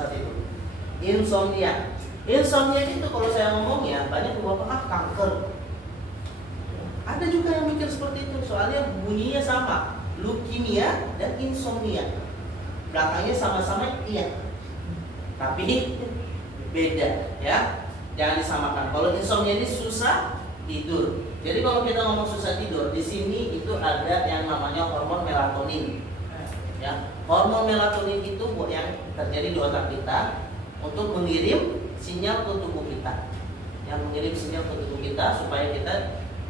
susah tidur. Insomnia. Insomnia itu kalau saya ngomong ya banyak bapak kanker. Ada juga yang mikir seperti itu, soalnya bunyinya sama, leukemia dan insomnia. Belakangnya sama-sama iya, tapi beda ya. Jangan disamakan. Kalau insomnia ini susah tidur. Jadi kalau kita ngomong susah tidur, di sini itu ada yang namanya hormon melatonin. Ya, hormon melatonin itu yang terjadi di otak kita untuk mengirim sinyal ke tubuh kita, yang mengirim sinyal ke tubuh kita supaya kita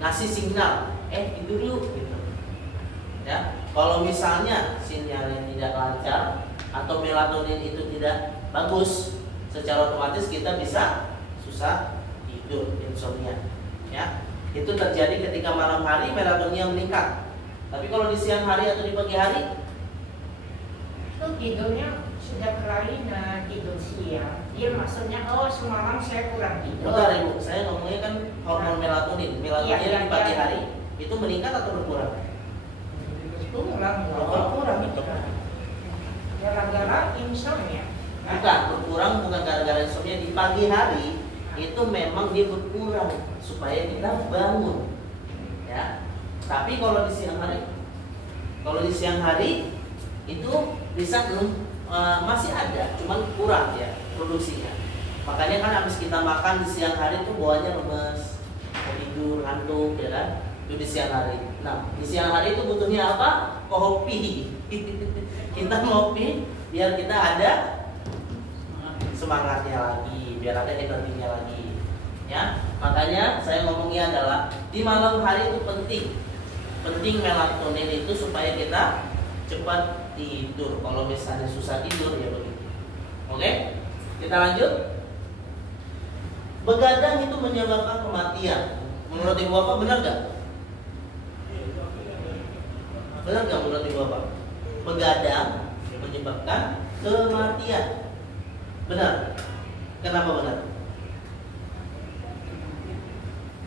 ngasih signal, tidur yuk gitu. Ya, kalau misalnya sinyalnya tidak lancar atau melatonin itu tidak bagus, secara otomatis kita bisa susah tidur, insomnia. Ya, itu terjadi ketika malam hari melatoninnya meningkat. Tapi kalau di siang hari atau di pagi hari, itu tidurnya sudah kelainan, tidur siang. Dia maksudnya, semalam saya kurang tidur. bentar Ibu, saya ngomongnya kan hormon melatonin. Melatonin di pagi hari itu meningkat atau berkurang? Berkurang itu. Gara-gara insomnia. Bukan, berkurang bukan gara-gara insomnia. Di pagi hari itu memang dia berkurang supaya kita bangun. Ya. Tapi kalau di siang hari itu bisa masih ada, cuman kurang ya produksinya. Makanya kan habis kita makan di siang hari itu bawaannya lemes, mau tidur, ngantuk ya kan. Itu di siang hari. Nah, di siang hari itu butuhnya apa? Kopi. Kita ngopi biar kita ada semangatnya lagi, biar ada energinya lagi. Ya, makanya saya ngomongnya adalah di malam hari itu penting melatonin itu supaya kita cepat tidur. Kalau misalnya susah tidur ya begitu. Oke, kita lanjut. Begadang itu menyebabkan kematian. Menurut Ibu Bapak benar nggak? Benar nggak menurut Ibu Bapak? Begadang menyebabkan kematian. Benar? Kenapa benar?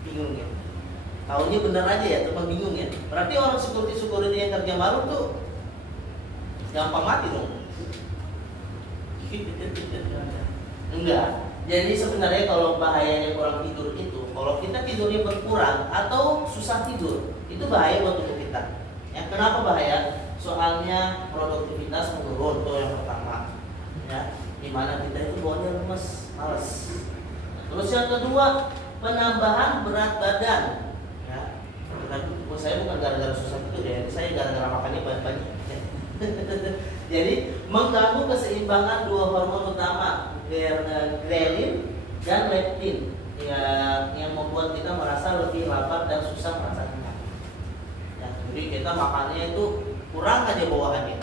Bingung ya? Tahunya benar aja ya, cuma bingung ya. Berarti orang security yang kerja malam tuh gampang mati dong. Enggak. Jadi sebenarnya kalau bahayanya kurang tidur itu, kalau kita tidurnya berkurang atau susah tidur, itu bahaya buat tubuh kita. Ya, kenapa bahaya? Soalnya produktivitas menurun, tuh yang pertama. Ya, dimana kita itu bawaannya lemes, males. Terus yang kedua, penambahan berat badan. Ya, saya bukan gara-gara susah tidur ya, saya gara-gara makannya banyak-banyak. Jadi mengganggu keseimbangan dua hormon utama, ghrelin dan leptin, yang membuat kita merasa lebih lapar dan susah merasa kenyang. Ya, jadi kita makannya itu kurang aja bawaannya.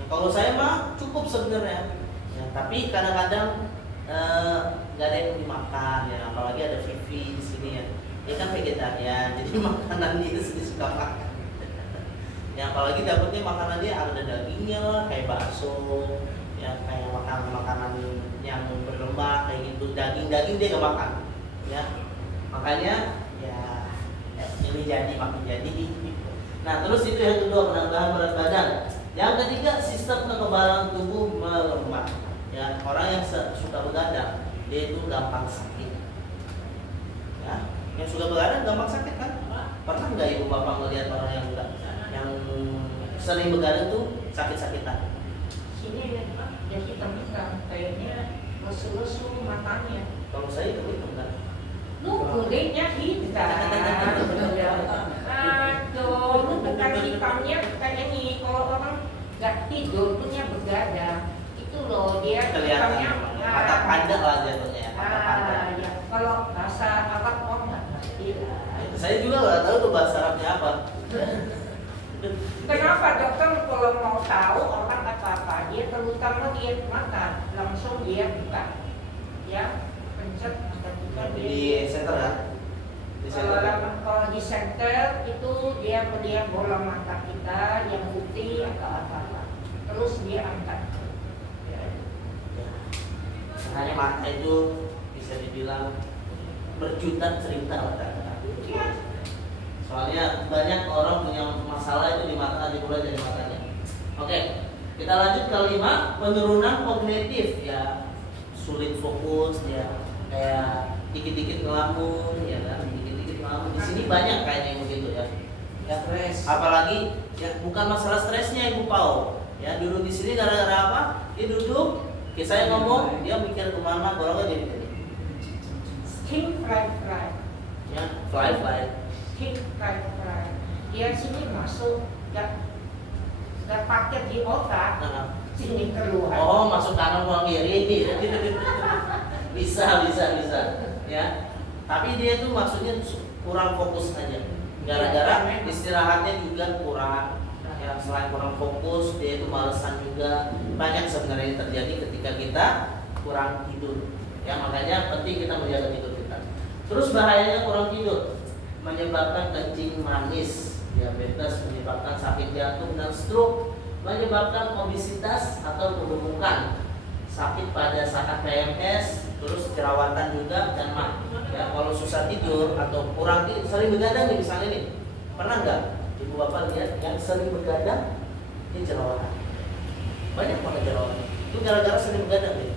Nah, kalau saya mah cukup sebenarnya. Ya, tapi kadang-kadang nggak ada yang dimakan ya, apalagi ada Vivi di sini ya. Dia kan vegetarian, jadi makanan dia suka makan. Ya apalagi dapetnya makanan dia ada dagingnya lah, kayak bakso, ya kayak makanan yang berlemak kayak gitu, daging dia gak makan, ya makanya ya ini jadi makin jadi. Nah terus itu yang kedua, penambahan berat badan. Yang ketiga, sistem kekebalan tubuh melemah. Ya orang yang suka begadang dia itu gampang sakit. Ya yang suka begadang gampang sakit kan? Pernah nggak Ibu Bapak melihat orang yang sering begadang tuh sakit-sakitan? Sini ya, yang hitam-hitam, kayaknya lesu-lesu matanya. Kalau saya itu kan? Kulitnya hitam. Aduh, lu bukan hitamnya kayak ini. Kalau orang nggak tidur punya begadang, itu loh dia hitamnya. Mata panda lah jatuhnya. Ya. Kalau bahasa Arab nggak ngerti lah. Saya juga nggak tahu tuh bahasa Arabnya apa. Kenapa dokter kalau mau tahu orang apa dia terutama dia makan langsung dia buka, ya pencet mata di center kan? Kalau di center itu dia melihat bola mata kita yang putih atau apa, terus dia angkat. Hanya mata itu bisa dibilang berjuta cerita lah. Soalnya banyak orang punya masalah itu di mata, dimulai dari matanya. Oke, Kita lanjut ke 5, penurunan kognitif ya, sulit fokus ya, kayak dikit-dikit ngelamun ya kan, dikit-dikit ngelamun. Di sini banyak kayaknya yang begitu ya. Ya stres. Apalagi ya bukan masalah stresnya Ibu Pau. Ya duduk di sini gara-gara apa? Dia duduk, kayak saya ngomong, dia mikir kemana, kalau jadi tadi. Think fly. Ya, fly. Think fly. Dia sini masuk gak paket di otak, sini keluar. Oh, masuk kanan keluar kiri. bisa. Ya. Tapi dia itu maksudnya kurang fokus aja. Gara-gara istirahatnya juga kurang. Ya, selain kurang fokus, dia itu malesan juga. Banyak sebenarnya yang terjadi ketika kita kurang tidur. Ya, makanya penting kita menjaga tidur kita. Terus bahayanya kurang tidur, menyebabkan kencing manis, diabetes, menyebabkan sakit jantung dan stroke, menyebabkan obesitas atau kegemukan, sakit pada saat PMS, terus jerawatan juga dan mah. Ya, kalau susah tidur atau kurang tidur, sering begadang nih misalnya nih, pernah nggak ibu bapak lihat yang sering begadang ini jerawatan? Banyak banget jerawatan. Itu gara-gara sering begadang nih.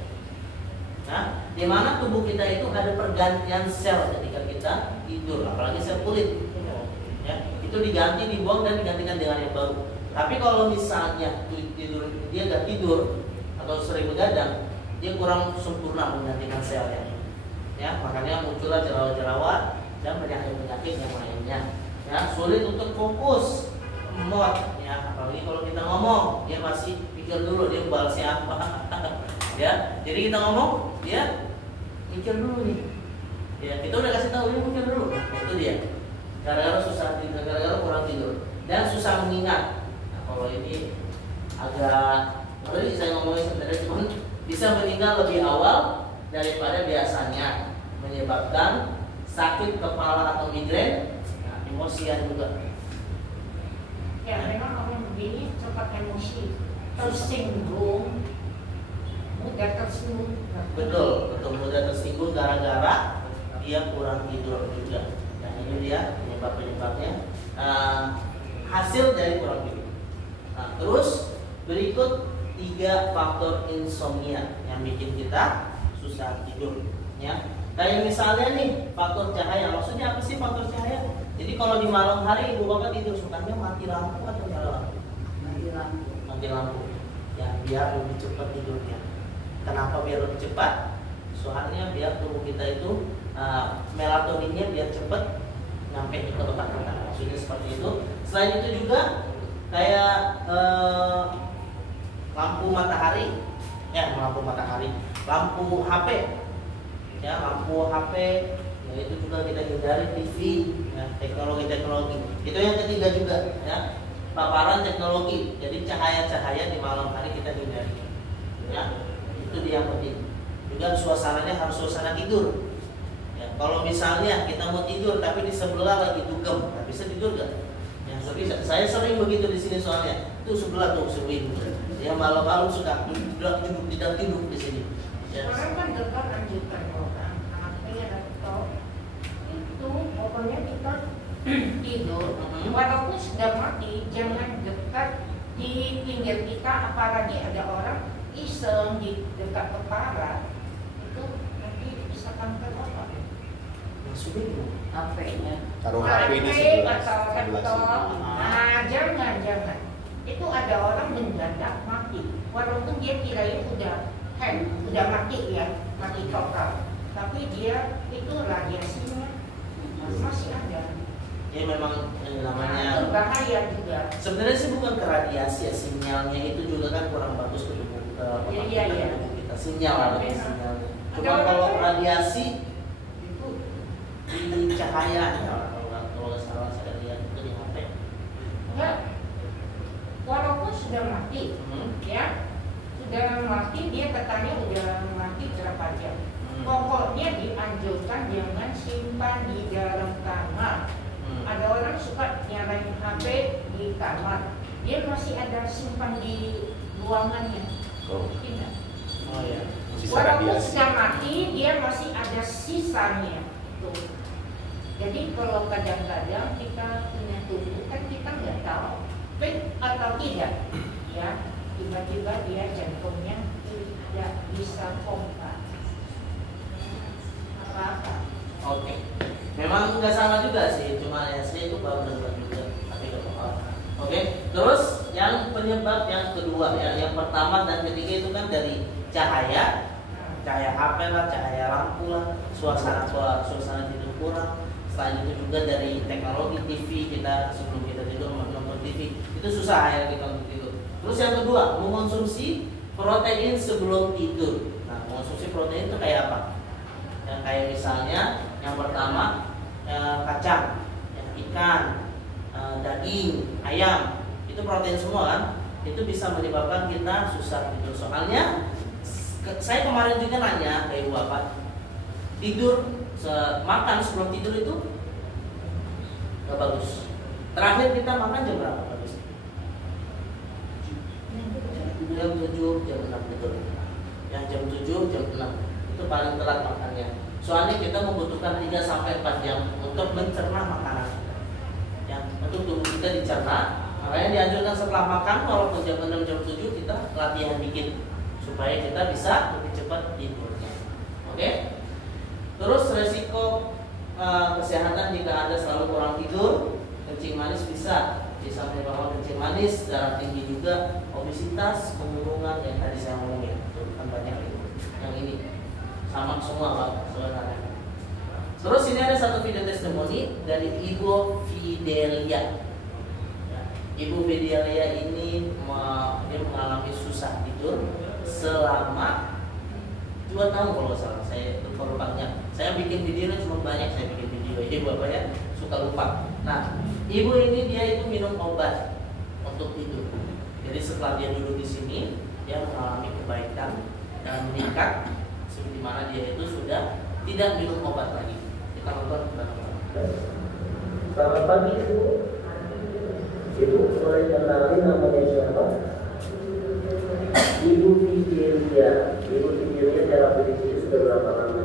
Nah, di mana tubuh kita itu ada pergantian sel ketika kita tidur, apalagi sel kulit. Ya, itu diganti, dibuang dan digantikan dengan yang baru. Tapi kalau misalnya tidur dia nggak tidur atau sering begadang, dia kurang sempurna menggantikan selnya. Ya, makanya muncullah jerawat-jerawat dan penyakit-penyakit yang lainnya. Ya, sulit untuk fokus, emot. Ya, apalagi kalau kita ngomong, dia masih pikir dulu dia balasnya apa. Ya, jadi kita ngomong, dia mikir dulu nih. Ya, kita udah kasih tahu dia mikir dulu. Nah, itu dia. Gara-gara susah tidur, gara-gara kurang tidur dan susah mengingat. Nah, kalau ini agak, tadi saya ngomongin sebenarnya cuma bisa meninggal lebih awal daripada biasanya, menyebabkan sakit kepala atau migrain, nah, emosian juga. Ya, memang orang begini cepat emosi, tersinggung, mudah tersinggung. Betul, mudah tersinggung gara-gara dia kurang tidur juga. Nah, ini dia penyebab-penyebabnya, hasil dari kurang tidur. Nah, terus berikut 3 faktor insomnia yang bikin kita susah tidur. Ya, kayak misalnya nih faktor cahaya. Maksudnya apa sih faktor cahaya? Jadi kalau di malam hari ibu bapak tidur sukanya mati lampu atau nyala lampu? Mati lampu. Ya, biar lebih cepat tidurnya. Kenapa biar lebih cepat? Soalnya biar tubuh kita itu melatoninnya biar cepat nyampe ke otak kita. Maksudnya seperti itu. Selain itu juga kayak lampu matahari, lampu HP, ya lampu HP, ya itu juga kita hindari. TV, ya, teknologi. Itu yang ketiga juga, ya paparan teknologi. Jadi cahaya-cahaya di malam hari kita hindari. Ya, itu dia yang penting. Juga suasananya harus suasana tidur. Ya, kalau misalnya kita mau tidur tapi di sebelah lagi dugem, nggak bisa tidur nggak? Ya, bisa. Saya sering begitu di sini soalnya. Itu sebelah tuh sering. Ya malam-malam suka tidak tidur di sini. Ya. Orang kan dekat lanjutkan orang, apa ya laptop itu pokoknya kita tidur, walaupun sudah mati jangan dekat di pinggir kita, apalagi ada orang iseng di dekat kepala itu nanti bisa kanker otak. Maksudnya HP-nya. Taruh HP di sebelah laptop. Nah, jangan. Itu ada orang mendadak mati, walaupun dia kirain udah mati ya, mati total. Tapi dia itu radiasinya masih ada. Ya memang namanya itu bahaya juga. Sebenarnya sih bukan ke radiasi ya, sinyalnya itu juga kan kurang bagus ke tubuh kita. Sinyal ada sinyalnya. Cuma kalau radiasi itu di cahayanya, kalau nggak salah saya lihat itu di HP. Enggak. Walaupun sudah mati, ya sudah mati, dia katanya udah mati berapa jam. Pokoknya dianjurkan jangan simpan di dalam kamar. Ada orang suka nyalain HP di kamar, dia masih ada simpan di ruangannya. Tidak. Oh ya. Walaupun sudah mati, dia masih ada sisanya. Tuh. Jadi kalau kadang-kadang kita punya tubuh kan kita nggak tahu fit atau tidak, ya. tiba-tiba dia jantungnya tidak bisa pompa. Apa-apa. Oke. Memang nggak salah juga sih, cuma ya saya itu baru dengar juga, tapi nggak apa-apa. Oke. Terus yang penyebab yang kedua ya, yang pertama dan ketiga itu kan dari cahaya HP lah, cahaya lampu lah, suasana tidur kurang. Selain itu juga dari teknologi TV, kita sebelum kita tidur nonton TV itu susah ya kita untuk tidur. Terus yang kedua, mengonsumsi protein sebelum tidur. Nah, mengonsumsi protein itu kayak apa? Yang kayak misalnya yang pertama kacang, ikan, daging, ayam, itu protein semua kan? Itu bisa menyebabkan kita susah tidur. Soalnya saya kemarin juga nanya ke ibu bapak, tidur makan sebelum tidur itu nggak bagus. Terakhir kita makan jam berapa bagus? Jam 7, jam 6 tidur. Yang jam 7, jam 6 itu paling telat makannya. Soalnya kita membutuhkan 3-4 jam untuk mencerna makanan. Yang untuk tubuh kita dicerna, makanya dianjurkan setelah makan walaupun jam 6, jam 7 kita latihan dikit supaya kita bisa lebih cepat tidurnya. Oke? Terus resiko kesehatan jika Anda selalu kurang tidur, kencing manis bisa menyebabkan kencing manis, darah tinggi juga, obesitas, pemurungan yang tadi saya ngomongin. Itu kan banyak itu. Yang ini sama semua Pak sebenarnya. Terus ini ada satu video testimoni dari Ibu Fidelia. Ibu Fidelia ini dia mengalami susah tidur selama 2 tahun kalau nggak salah. Saya lupa-lupanya. Saya bikin videonya cuma banyak, saya bikin video. Ini bapak ya suka lupa. Nah, ibu ini dia itu minum obat untuk tidur. Jadi setelah dia duduk di sini, dia mengalami kebaikan dan meningkat, di mana dia itu sudah tidak minum obat lagi. Kita nonton bersama. Selamat pagi Ibu. Ibu boleh kenalin namanya siapa? Ibu Fidelia. Ibu Fidelia terapi di sini sudah berapa lama?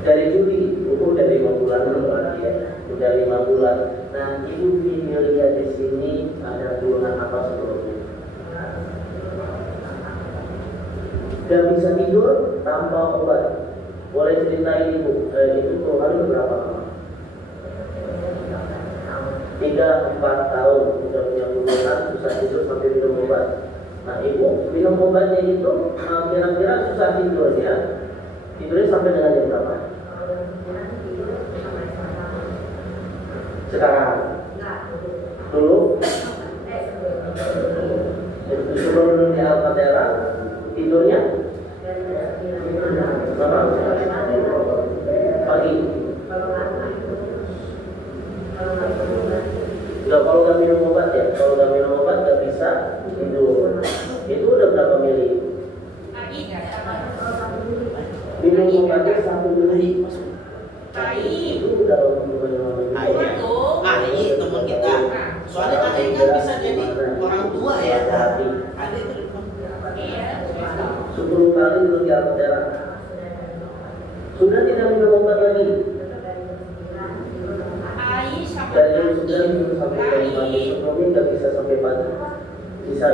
Dari Juli, Ibu udah 5 bulan berarti ya. Udah 5 bulan. Nah, Ibu Fidelia di sini ada keluhan apa sebelumnya? Gak bisa tidur tanpa obat. Boleh ceritain Ibu, itu keluhan berapa lama? 3-4 tahun sudah punya keluhan susah tidur sampai minum obat. Nah, Ibu minum obatnya itu kira-kira susah tidur ya. Tidurnya sampai dengan jam berapa? Sekarang? Dulu? Sebelum di Al-Fatihah tidurnya? Berapa? Pagi? Enggak, kalau nggak minum obat ya, kalau nggak minum obat nggak bisa tidur. Itu udah berapa mili? Minum obatnya 1 mili. Itu udah AI teman kita. Soalnya AI kan bisa jadi orang tua ya. AI itu 10 kali dulu di Al-Fatihah. Sudah tidak minum obat lagi. Dari jam 9 sampai jam 5 sebelumnya nggak bisa sampai pagi. Bisa.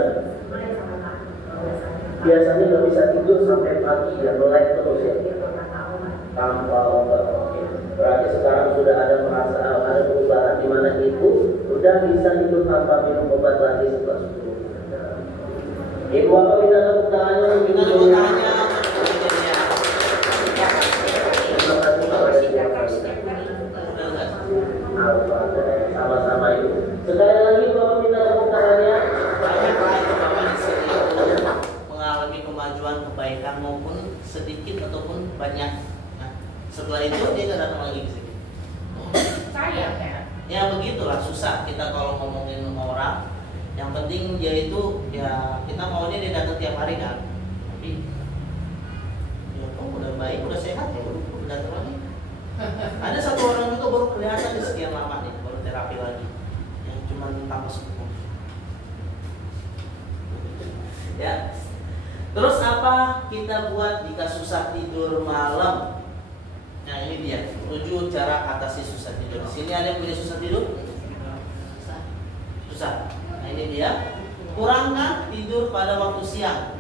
Biasanya nggak bisa tidur sampai pagi ya, melek terus ya. Tanpa obat. Berarti sekarang sudah ada perubahan di mana Ibu sudah bisa tidur tanpa minum obat lagi setelah sebelumnya. Ibu apa minta tepuk tangannya? Minta tepuk tangannya. Sama-sama Ibu. Sekali lagi Bapak minta tepuk tangannya. Banyak Bapak di sini mengalami kemajuan kebaikan maupun sedikit ataupun banyak. Nah, setelah itu dia nggak datang lagi ke sini. Saya kan. Ya begitulah, susah kita kalau ngomongin orang. Yang penting dia itu ya kita maunya dia datang tiap hari kan. Tapi ya kok udah baik, udah sehat ya udah datang lagi. Ada satu orang juga baru kelihatan di sekian lama nih, baru terapi lagi. Yang cuma tambah 10. Ya. Terus apa kita buat jika susah tidur malam? Nah ini dia 7 cara atasi susah tidur. Di sini ada yang punya susah tidur? susah. Nah ini dia, kurangkan tidur pada waktu siang.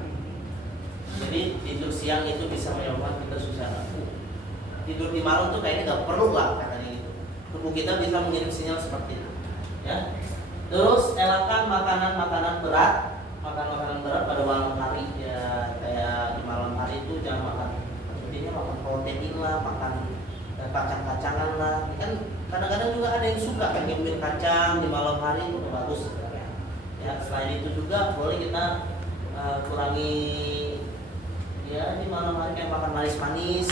Jadi tidur siang itu bisa menyebabkan kita susah. Tidur di malam tuh kayaknya nggak perlu lah katanya gitu. Tubuh kita bisa mengirim sinyal seperti itu. Ya. Terus elakkan makanan berat, makanan berat pada malam hari ya, kayak di malam hari itu jangan makan. Intinya makan protein lah, makan kacang-kacangan lah. Kan kadang-kadang juga ada yang suka kan nyemil kacang di malam hari itu bagus. Ya, selain itu juga boleh kita kurangi ya di malam hari kayak makan manis-manis.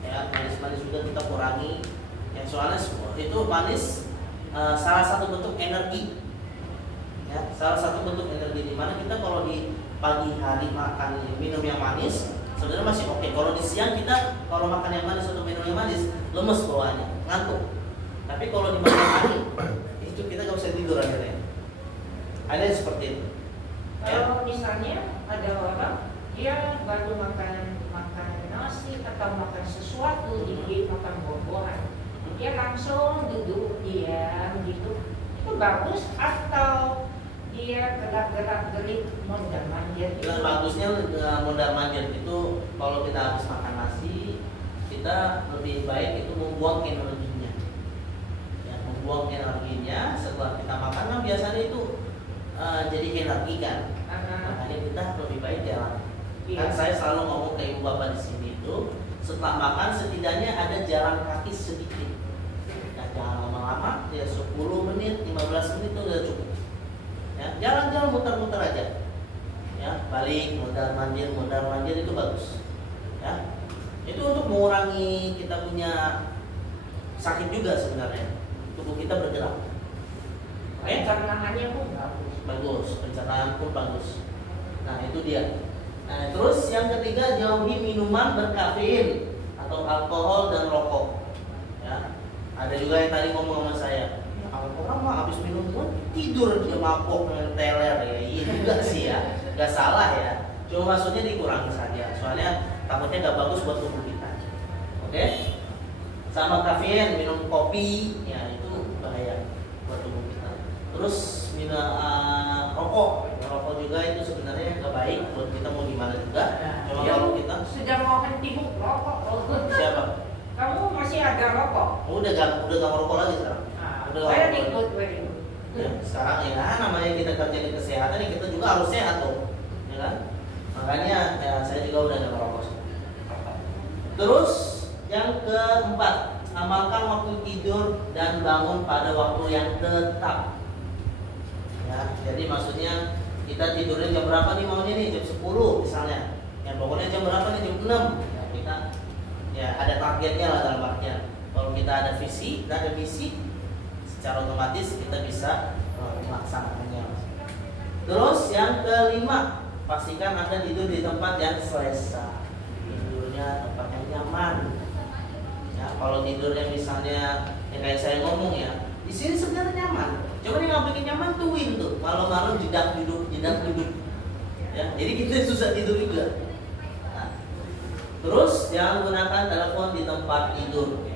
Ya, manis-manis juga kita kurangi. Ya, soalnya itu manis salah satu bentuk energi. Ya, salah satu bentuk energi di mana kita kalau di pagi hari makan minum yang manis sebenarnya masih oke. Kalau di siang kita kalau makan yang manis atau minum yang manis lemes bawaannya, ngantuk. Tapi kalau di malam hari itu kita nggak bisa tidur akhirnya. Ada yang seperti itu. Kalau misalnya ada orang dia baru makan nasi atau makan sesuatu, dikit makan buah-buahan, dia langsung duduk diam gitu, itu bagus atau dia gerak-gerik mondar-mandir? Yang bagusnya mondar-mandir itu kalau kita habis makan nasi, kita lebih baik itu membuang energinya. Ya, membuang energinya setelah kita makan kan biasanya itu jadi energi kan. Makanya kita lebih baik jalan. Kan saya selalu ngomong ke ibu bapak di sini itu setelah makan setidaknya ada jalan kaki sedikit. Ya, jangan lama-lama, ya 10 menit, 15 menit itu udah cukup. Ya, jalan-jalan muter-muter aja. Ya, balik mondar-mandir itu bagus. Ya. Itu untuk mengurangi kita punya sakit juga sebenarnya. Tubuh kita bergerak. Pencernaannya pun bagus, pencernaan pun bagus. Nah, itu dia. Nah, terus yang ketiga, jauhi minuman berkafein atau alkohol dan rokok. Ya. Ada juga yang tadi ngomong sama saya, orang mah habis minum pun tidur dia mabok dengan teler ya. Iya juga sih ya, nggak salah ya. Cuma maksudnya dikurangi saja. Soalnya takutnya nggak bagus buat tubuh kita. Oke? Sama kafein, minum kopi, ya itu bahaya buat tubuh kita. Terus minum rokok juga itu sebenarnya nggak baik buat kita mau gimana juga. Cuma kalau kita sudah mau henti rokok. Siapa? Kamu masih ada rokok? Udah gak rokok lagi sekarang. Very good. Ya, sekarang ya namanya kita kerja di kesehatan ya kita juga harus sehat tuh, ya kan? Makanya ya saya juga udah gak merokok. Terus yang keempat, amalkan waktu tidur dan bangun pada waktu yang tetap. Ya, jadi maksudnya kita tidurnya jam berapa nih maunya nih, jam 10 misalnya. Ya pokoknya jam berapa nih, jam 6. Ya, kita ya ada targetnya lah dalam artian. Kalau kita ada visi, secara otomatis kita bisa melaksanakannya. Terus yang kelima, pastikan Anda tidur di tempat yang selesa. Tidurnya tempat yang nyaman. Ya, kalau tidurnya misalnya kayak saya ngomong ya, di sini sebenarnya nyaman. Cuma yang nggak bikin nyaman tuh wind tuh. Malam-malam jedak duduk. Ya, jadi kita susah tidur juga. Nah, terus jangan gunakan telepon di tempat tidur.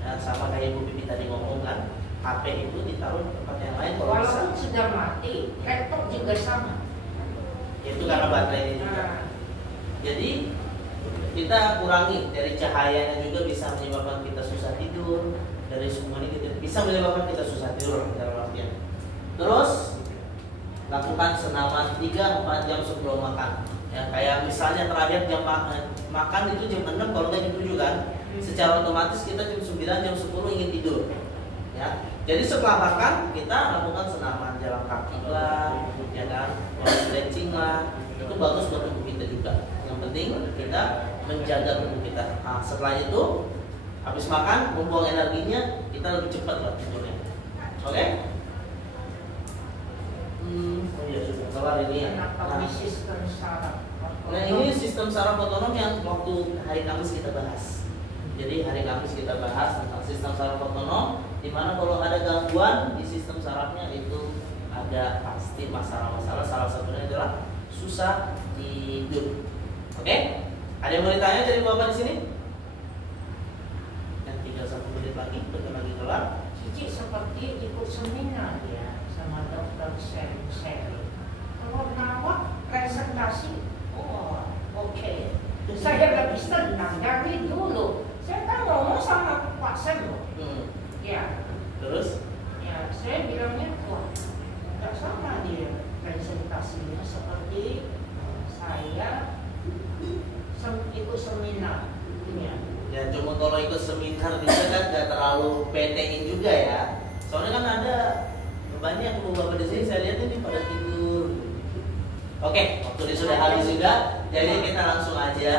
Ya, sama kayak Ibu Bibi tadi ngomong kan, HP itu ditaruh di tempat yang lain. Walaupun sudah mati, laptop juga sama. Itu karena baterainya juga. Jadi kita kurangi dari cahayanya juga bisa menyebabkan kita susah tidur. Dari semuanya kita bisa menyebabkan kita susah tidur dalam artian. Terus lakukan senaman 3-4 jam sebelum makan. Ya, kayak misalnya terakhir jam makan itu jam 6 kalau nggak jam 7 kan. Secara otomatis kita jam 9, jam 10 ingin tidur. Ya. Jadi setelah makan kita lakukan senaman, jalan kaki lah, ya kan, stretching lah. Itu bagus buat tubuh kita juga. Yang penting kita menjaga tubuh kita. Nah, setelah itu habis makan membuang energinya, kita lebih cepat lah tidurnya. Oke? Oh iya sudah kelar ini. Nah, sistem saraf. Nah ini sistem saraf otonom yang waktu hari Kamis kita bahas. Jadi hari Kamis kita bahas tentang sistem saraf otonom, di mana kalau ada gangguan di sistem sarafnya itu ada pasti masalah-masalah. Salah satunya adalah susah tidur. Oke? Ada yang mau ditanya dari Bapak di sini? Yang tinggal 1 menit lagi, bentar lagi kelar. Cici seperti ikut seminar ya sama dokter seri. Kalau nawak presentasi, oh oke. Saya lebih senang dari dulu. Saya kan ngomong sama Pak Sem loh. Ya. Terus? Ya, saya bilangnya wah, nggak sama dia presentasinya seperti saya ikut seminar. Ya cuma kalau ikut seminar bisa kan nggak terlalu PT-in juga ya. Soalnya kan ada banyak bapak di sini saya lihat ini pada tidur. Oke, waktu ini sudah habis juga, jadi kita langsung aja.